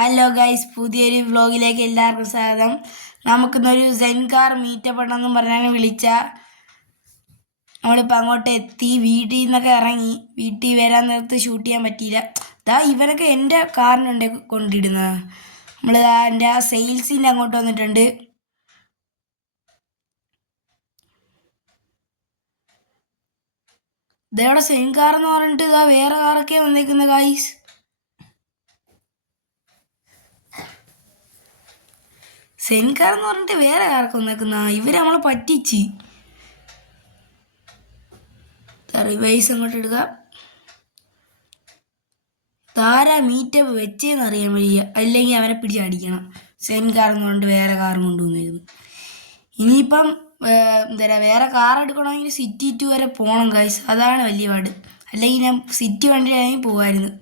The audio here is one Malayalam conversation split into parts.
ഹലോ ഗൈസ്, പുതിയൊരു വ്ലോഗിലേക്ക് എല്ലാവർക്കും സ്വാഗതം. നമുക്കിന്നൊരു സെൻകാർ മീറ്റപ്പ് ഉണ്ടെന്നും പറഞ്ഞാണ് വിളിച്ച. നമ്മളിപ്പോൾ അങ്ങോട്ട് എത്തി. വീട്ടിൽ നിന്നൊക്കെ ഇറങ്ങി. വീട്ടിൽ വരാൻ നേരത്ത് ഷൂട്ട് ചെയ്യാൻ പറ്റിയില്ല. ഇവരൊക്കെ എൻ്റെ കാറിനുണ്ട് കൊണ്ടിടുന്നത്. നമ്മൾ എൻ്റെ ആ സെയിൽസിൻ്റെ അങ്ങോട്ട് വന്നിട്ടുണ്ട്. ഇതേവിടെ സെൻകാർ എന്ന് പറഞ്ഞിട്ട് വേറെ കാറൊക്കെ വന്നേക്കുന്നത് ഗൈസ്. സെൻകാർ എന്ന് പറഞ്ഞിട്ട് വേറെ കാർക്ക് വന്നേക്കുന്ന. ഇവർ നമ്മളെ പറ്റിച്ച്. റിവൈസ് അങ്ങോട്ട് എടുക്കുക. താരാ മീറ്റപ്പ് വെച്ചേന്ന് അറിയാൻ വയ്യ, അല്ലെങ്കിൽ അവനെ പിടിച്ചടിക്കണം. സെൻകാർ എന്ന് പറഞ്ഞിട്ട് വേറെ കാറും കൊണ്ടുവന്നിരുന്നു. ഇനിയിപ്പം വേറെ കാർ എടുക്കണമെങ്കിൽ സിറ്റി 2 വരെ പോകണം ഗൈസ്. അതാണ് വലിയ പാട്. അല്ലെങ്കിൽ ഞാൻ സിറ്റി വണ്ടിയാണെങ്കിൽ പോകുമായിരുന്നു.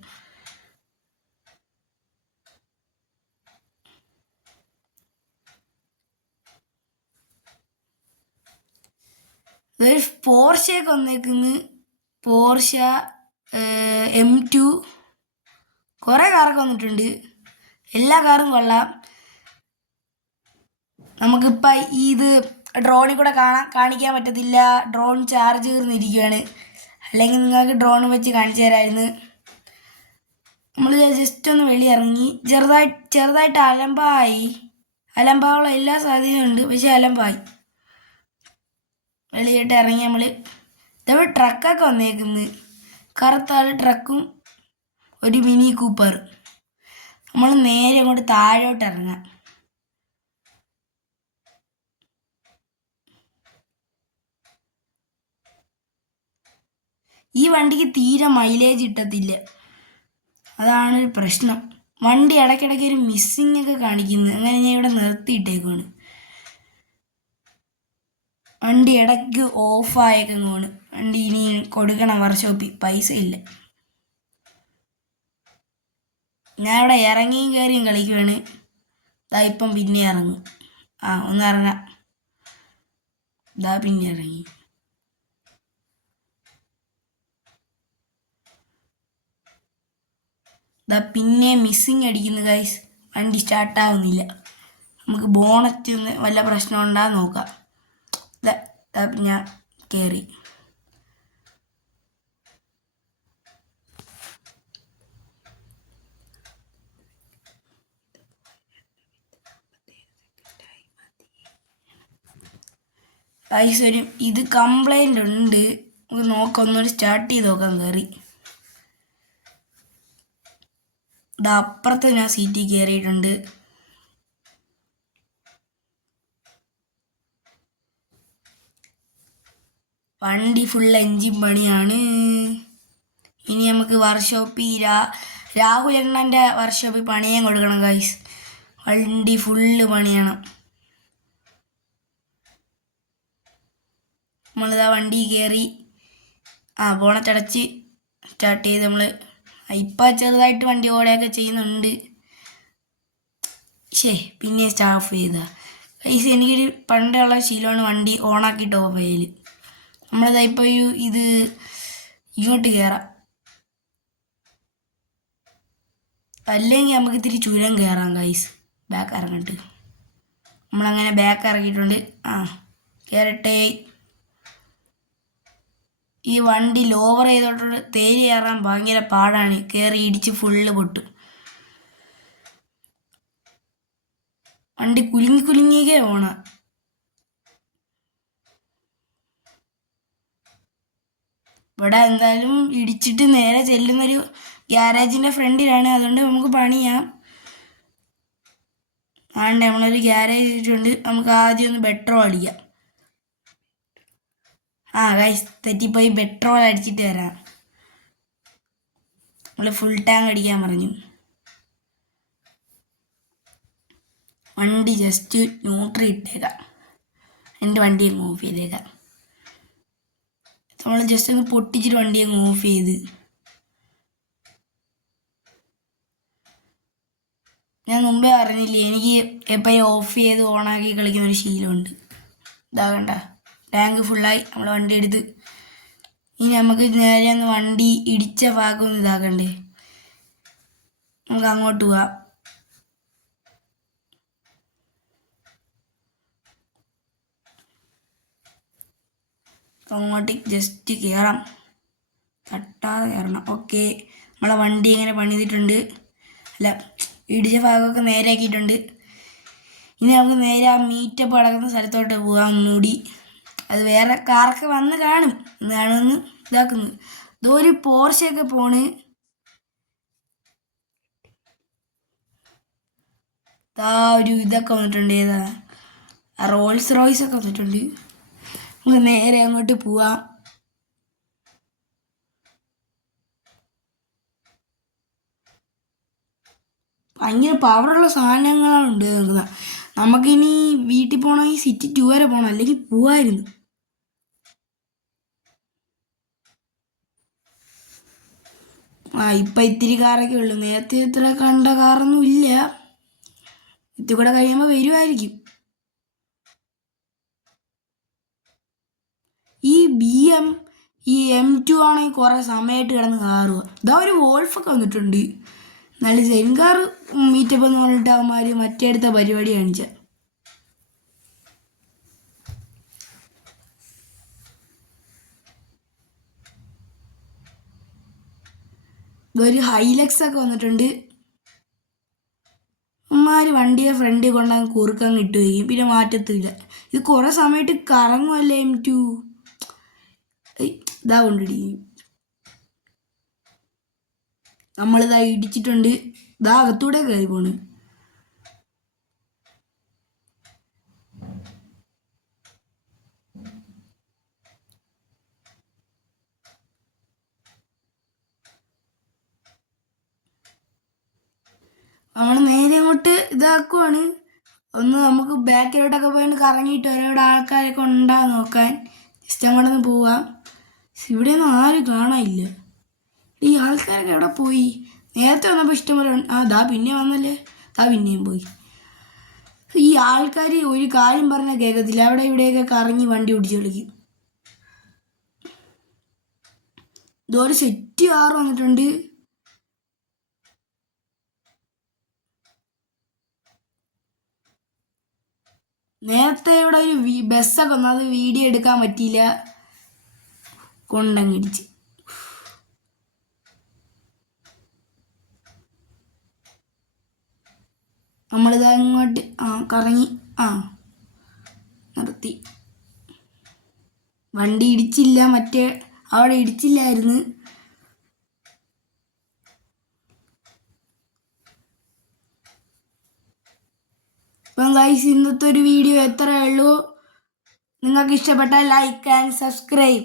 ഇതൊരു പോർഷയൊക്കെ വന്നേക്കുന്നു. പോർഷ M2 കുറേ കാറൊക്കെ വന്നിട്ടുണ്ട്. എല്ലാ കാറും കൊള്ളാം. നമുക്കിപ്പോൾ ഇത് ഡ്രോണിൽ കൂടെ കാണിക്കാൻ പറ്റത്തില്ല. ഡ്രോൺ ചാർജ് തീർന്നിരിക്കുകയാണ്. അല്ലെങ്കിൽ നിങ്ങൾക്ക് ഡ്രോൺ വെച്ച് കാണിച്ചു തരാമായിരുന്നു. നമ്മൾ ജസ്റ്റ് ഒന്ന് വെളിയിറങ്ങി. ചെറുതായിട്ട് അലമ്പാവുള്ള എല്ലാ സാധ്യതയുണ്ട്. പക്ഷെ അലമ്പായി. വെളിയിട്ട് ഇറങ്ങി നമ്മൾ. ഇതവിടെ ട്രക്കൊക്കെ വന്നേക്കുന്നത്. കറുത്താൾ ട്രക്കും ഒരു മിനി കൂപ്പർ. നമ്മൾ നേരെ അങ്ങോട്ട് താഴോട്ട് ഇറങ്ങാം. ഈ വണ്ടിക്ക് തീരെ മൈലേജ് കിട്ടത്തില്ല. അതാണൊരു പ്രശ്നം. വണ്ടി ഇടയ്ക്കിടയ്ക്ക് ഒരു മിസ്സിങ് ഒക്കെ കാണിക്കുന്നു. അങ്ങനെ ഞാൻ ഇവിടെ നിർത്തിയിട്ടേക്കാണ്. വണ്ടി ഇടയ്ക്ക് ഓഫായേക്കാണ്. വണ്ടി ഇനി കൊടുക്കണം വർക്ക്ഷോപ്പിൽ. പൈസ ഇല്ല. ഞാൻ ഇവിടെ ഇറങ്ങിയും കയറിയും കളിക്കുവാണ്. ഇപ്പം പിന്നെ ഇറങ്ങും. ഒന്ന് ഇറങ്ങാം. പിന്നെ ഇറങ്ങി. പിന്നെ മിസ്സിങ് അടിക്കുന്നു ഗൈസ്. വണ്ടി സ്റ്റാർട്ടാവുന്നില്ല. നമുക്ക് ബോണറ്റ് ഒന്ന് വല്ല പ്രശ്നം ഉണ്ടാകും നോക്കാം. ഞാൻ കയറി. ഗൈസ് ഇത് കംപ്ലൈൻ്റ് ഉണ്ട്. നമുക്ക് നോക്കാം. ഒന്നുകൂടി സ്റ്റാർട്ട് ചെയ്ത് നോക്കാം. കയറി. അപ്പുറത്ത് ഞാൻ സീറ്റിൽ കയറിയിട്ടുണ്ട്. വണ്ടി ഫുൾ എൻജിൻ പണിയാണ്. ഇനി നമുക്ക് വർക്ക്ഷോപ്പിൽ രാഹുൽ എണ്ണൻ്റെ വർക്ക്ഷോപ്പിൽ പണിയാൻ കൊടുക്കണം ഗൈസ്. വണ്ടി ഫുള്ള് പണിയണം. നമ്മളിതാ വണ്ടി കയറി. ബോണറ്റടച്ച് സ്റ്റാർട്ട് ചെയ്ത് നമ്മൾ ഇപ്പം ചെറുതായിട്ട് വണ്ടി ഓടുകയൊക്കെ ചെയ്യുന്നുണ്ട്. പിന്നെ സ്റ്റാഫ് ചെയ്താ ഗൈസ്. എനിക്കൊരു പണ്ടുള്ള ശീലമാണ് വണ്ടി ഓണാക്കിയിട്ട് ഓഫ് ചെയ്യൽ. നമ്മളിതാ ഇപ്പോൾ ഇത് ഇങ്ങോട്ട് കയറാം. അല്ലെങ്കിൽ നമുക്ക് ഇത്തിരി ചുരം കയറാം ഗൈസ്. ബാക്ക് ഇറങ്ങിട്ട് നമ്മളങ്ങനെ ബാക്ക് ഇറങ്ങിയിട്ടുണ്ട്. കയറട്ടെ. ഈ വണ്ടി ലോവർ ചെയ്തോട്ട് തേരി കയറാൻ ഭയങ്കര പാടാണ്. കയറി ഇടിച്ച് ഫുള്ള് പൊട്ടും. വണ്ടി കുലുങ്ങിക്കേ പോണം. ഇവിടെ എന്തായാലും ഇടിച്ചിട്ട് നേരെ ചെല്ലുന്നൊരു ഗ്യാരേജിൻ്റെ ഫ്രണ്ടിലാണ്. അതുകൊണ്ട് നമുക്ക് പണിയാം. നമ്മളൊരു ഗ്യാരേജ് ഇട്ടിട്ടുണ്ട്. നമുക്ക് ആദ്യം ഒന്ന് പെട്രോൾ അടിക്കാം. ഗൈസ് തെറ്റിപ്പോയി. പെട്രോൾ അടിച്ചിട്ട് വരാം. നമ്മൾ ഫുൾ ടാങ്ക് അടിക്കാൻ പറഞ്ഞു. വണ്ടി ജസ്റ്റ് ന്യൂട്രി ഇട്ടേക്കാം. എൻ്റെ വണ്ടി അങ്ങ് ഓഫ് ചെയ്തേക്കാം. നമ്മൾ ജസ്റ്റ് ഒന്ന് പൊട്ടിച്ചിട്ട് വണ്ടി അങ്ങ് ഓഫ് ചെയ്ത്. ഞാൻ മുമ്പേ അറിഞ്ഞില്ലേ, എനിക്ക് എപ്പോഴും ഓഫ് ചെയ്ത് ഓണാക്കി കളിക്കുന്ന ഒരു ശീലമുണ്ട്. കണ്ട ടാങ്ക് ഫുള്ളായി. നമ്മൾ വണ്ടി എടുത്ത് ഇനി നമുക്ക് നേരെ ഒന്ന് വണ്ടി ഇടിച്ച ഭാഗം ഒന്ന് ഇതാക്കണ്ടേ. നമുക്ക് അങ്ങോട്ട് പോവാം. അങ്ങോട്ടേക്ക് ജസ്റ്റ് കയറാം, തട്ടാതെ കയറണം. ഓക്കെ, നമ്മളെ വണ്ടി ഇങ്ങനെ പണിതിട്ടുണ്ട്, അല്ല ഇടിച്ച ഭാഗമൊക്കെ നേരെയാക്കിയിട്ടുണ്ട്. ഇനി നമുക്ക് നേരെ ആ മീറ്റപ്പ് കിടക്കുന്ന സ്ഥലത്തോട്ട് പോകാം ഒന്നുകൂടി. അത് വേറെ കാറൊക്കെ വന്ന് കാണും, എന്നാണെന്ന് ഇതാക്കുന്നത്. ഇതൊരു പോർഷയൊക്കെ പോണ്. ഒരു ഇതൊക്കെ വന്നിട്ടുണ്ട്, ഏതാ റോൾസ് റോയ്സ് ഒക്കെ വന്നിട്ടുണ്ട്. നമുക്ക് നേരെ അങ്ങോട്ട് പോവാം. ഭയങ്കര പവറുള്ള സാധനങ്ങളാണ് ഉണ്ട് നിൽക്കുന്നത്. നമുക്കിനി വീട്ടിൽ പോകണമെങ്കിൽ സിറ്റി 2 വരെ പോകണം, അല്ലെങ്കിൽ പോവായിരുന്നു. ഇപ്പം ഇത്തിരി കാറൊക്കെ ഉള്ളു, നേരത്തെ ഇത്ര കണ്ട കാറൊന്നും ഇല്ല. ഇത് കൂടെ കഴിയുമ്പോൾ വരുമായിരിക്കും. ഈ ഈ M2 ആണെങ്കിൽ കുറേ സമയമായിട്ട് കിടന്ന് കാറുക. ഇതാ ഒരു വോൾഫൊക്കെ വന്നിട്ടുണ്ട്. നല്ല സെൻകാർ മീറ്റപ്പ് എന്ന് പറഞ്ഞിട്ട് അവന്മാർ മറ്റേ അടുത്ത പരിപാടി കാണിച്ച. ഒരു ഹൈലക്സ് ഒക്കെ വന്നിട്ടുണ്ട്. അമ്മമാർ വണ്ടിയെ ഫ്രണ്ടിൽ കൊണ്ടങ്ങ് കുറുക്കങ്ങ് ഇട്ട് വയ്ക്കും, പിന്നെ മാറ്റത്തില്ല. ഇത് കുറേ സമയമായിട്ട് കറങ്ങുമല്ലേ M2. ഇതാ കൊണ്ടിടിക്കും. നമ്മളിതാ ഇടിച്ചിട്ടുണ്ട്. ഇതാ അകത്തൂടെ കയറി പോണ്. നമ്മൾ നേരെ അങ്ങോട്ട് ഇതാക്കുവാണ്. ഒന്ന് നമുക്ക് ബാക്കിലോട്ടൊക്കെ പോയിട്ട് കറങ്ങിയിട്ട് ഓരോടെ ആൾക്കാരൊക്കെ ഉണ്ടാകാൻ നോക്കാൻ ജസ്റ്റ് അങ്ങോട്ട് ഒന്ന് പോവാം. ഇവിടെയൊന്നും ആരും കാണാനില്ല. ഈ ആൾക്കാരൊക്കെ എവിടെ പോയി? നേരത്തെ വന്നപ്പോൾ ഇഷ്ടംപോലെ ദാ പിന്നെ വന്നല്ലേ, ദാ പിന്നെയും പോയി. ഈ ആൾക്കാർ ഒരു കാര്യം പറഞ്ഞാൽ കേൾക്കത്തില്ല, അവിടെ ഇവിടെയൊക്കെ കറങ്ങി വണ്ടി ഓടിച്ച് കളിക്കും. ഇതൊരു സെറ്റ് കാർ വന്നിട്ടുണ്ട്. നേരത്തെ ഇവിടെ ഒരു ബസ്സൊക്കെ വന്നു, അത് വീഡിയോ എടുക്കാൻ പറ്റിയില്ല, കൊണ്ടങ്ങിടിച്ച്. നമ്മളിതാ ഇങ്ങോട്ട് കറങ്ങി നിർത്തി. വണ്ടി ഇടിച്ചില്ല, മറ്റേ അവിടെ ഇടിച്ചില്ലായിരുന്നു. അപ്പം ഗൈസ്, ഇന്നത്തെ ഒരു വീഡിയോ എത്രയേ ഉള്ളൂ. നിങ്ങൾക്ക് ഇഷ്ടപ്പെട്ടാൽ ലൈക്ക് ആൻഡ് സബ്സ്ക്രൈബ്.